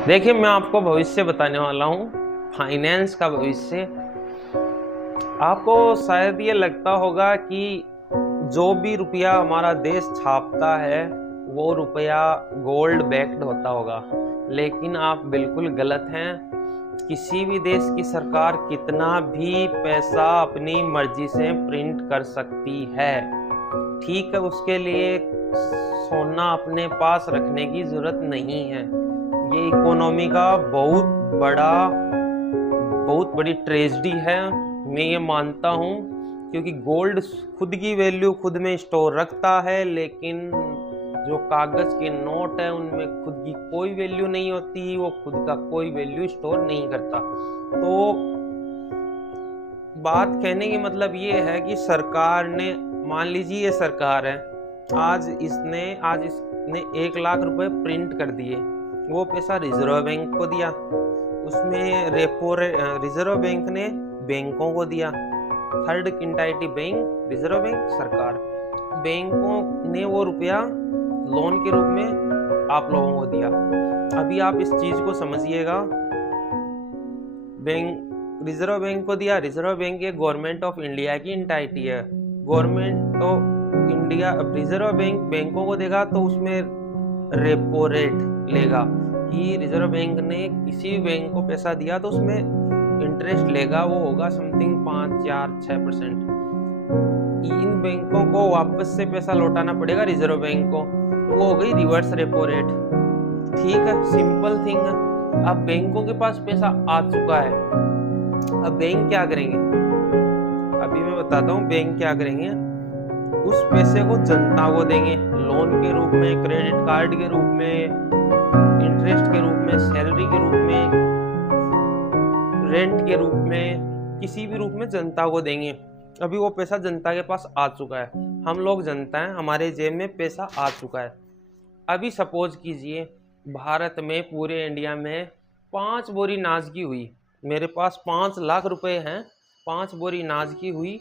देखिए, मैं आपको भविष्य बताने वाला हूँ, फाइनेंस का भविष्य। आपको शायद ये लगता होगा कि जो भी रुपया हमारा देश छापता है, वो रुपया गोल्ड बैक्ड होता होगा, लेकिन आप बिल्कुल गलत हैं। किसी भी देश की सरकार कितना भी पैसा अपनी मर्जी से प्रिंट कर सकती है, ठीक है, उसके लिए सोना अपने पास रखने की जरूरत नहीं है। ये इकोनॉमी का बहुत बड़ी ट्रेजेडी है, मैं ये मानता हूँ, क्योंकि गोल्ड खुद की वैल्यू खुद में स्टोर रखता है, लेकिन जो कागज के नोट है उनमें खुद की कोई वैल्यू नहीं होती, वो खुद का कोई वैल्यू स्टोर नहीं करता। तो बात कहने की मतलब ये है कि सरकार ने, मान लीजिए ये सरकार है, आज इसने 1 लाख रुपए प्रिंट कर दिए, वो पैसा रिजर्व बैंक को दिया, उसमें रिजर्व बैंक ने बैंकों को दिया, थर्ड इंटाइटी बैंक, रिजर्व बैंक, सरकार। बैंकों ने वो रुपया लोन के रूप में आप लोगों को दिया। अभी आप इस चीज को समझिएगा, रिजर्व बैंक को दिया, रिजर्व बैंक ये गवर्नमेंट ऑफ इंडिया की इंटाइटी है, government of India. Reserve bank बैंकों को देगा तो उसमें रेपो रेट लेगा, कि रिजर्व बैंक ने किसी बैंक को पैसा दिया तो उसमें इंटरेस्ट लेगा, वो होगा समथिंग 5, 4, 6%। इन बैंकों को वापस से पैसा लौटाना पड़ेगा रिजर्व बैंक को, तो वो हो गई रिवर्स रेपो रेट। ठीक है, सिंपल थिंग है। अब बैंकों के पास पैसा आ चुका है, अब बैंक क्या करेंगे? अभी मैं बताता हूँ बैंक क्या करेंगे। उस पैसे को जनता को देंगे, लोन के रूप में, क्रेडिट कार्ड के रूप में, इंटरेस्ट के रूप में, सैलरी के रूप में, रेंट के रूप में, किसी भी रूप में जनता को देंगे। अभी वो पैसा जनता के पास आ चुका है, हम लोग जनता हैं, हमारे जेब में पैसा आ चुका है। अभी सपोज कीजिए भारत में, पूरे इंडिया में 5 बोरी नाजगी हुई, मेरे पास 5 लाख रुपए हैं, 5 बोरी नाजगी हुई,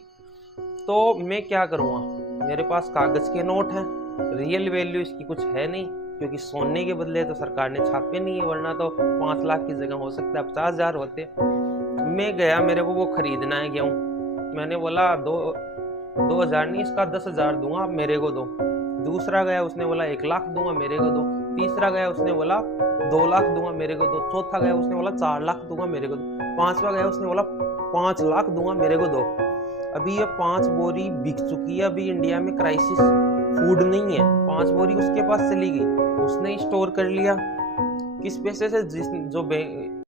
तो मैं क्या करूँगा? मेरे पास कागज के नोट हैं, रियल वैल्यू इसकी कुछ है नहीं, क्योंकि सोने के बदले तो सरकार ने छापे नहीं है, वरना तो 5 लाख की जगह हो सकता है 50,000 होते। मैं गया, मेरे को वो खरीदना है गेहूँ, मैंने बोला 2,000 नहीं, इसका 10,000 दूंगा, आप मेरे को दो। दूसरा गया, उसने बोला 1 लाख दूंगा, मेरे को दो। तीसरा गया, उसने बोला 2 लाख दूंगा, मेरे को दो। चौथा गया, उसने बोला 4 लाख दूंगा, मेरे को दो। पांचवा गया, उसने बोला 5 लाख दूंगा, मेरे को दो। अभी ये 5 बोरी बिक चुकी है, अभी इंडिया में क्राइसिस, फूड नहीं है, 5 बोरी उसके पास चली गई, उसने स्टोर कर लिया। किस पैसे से? जो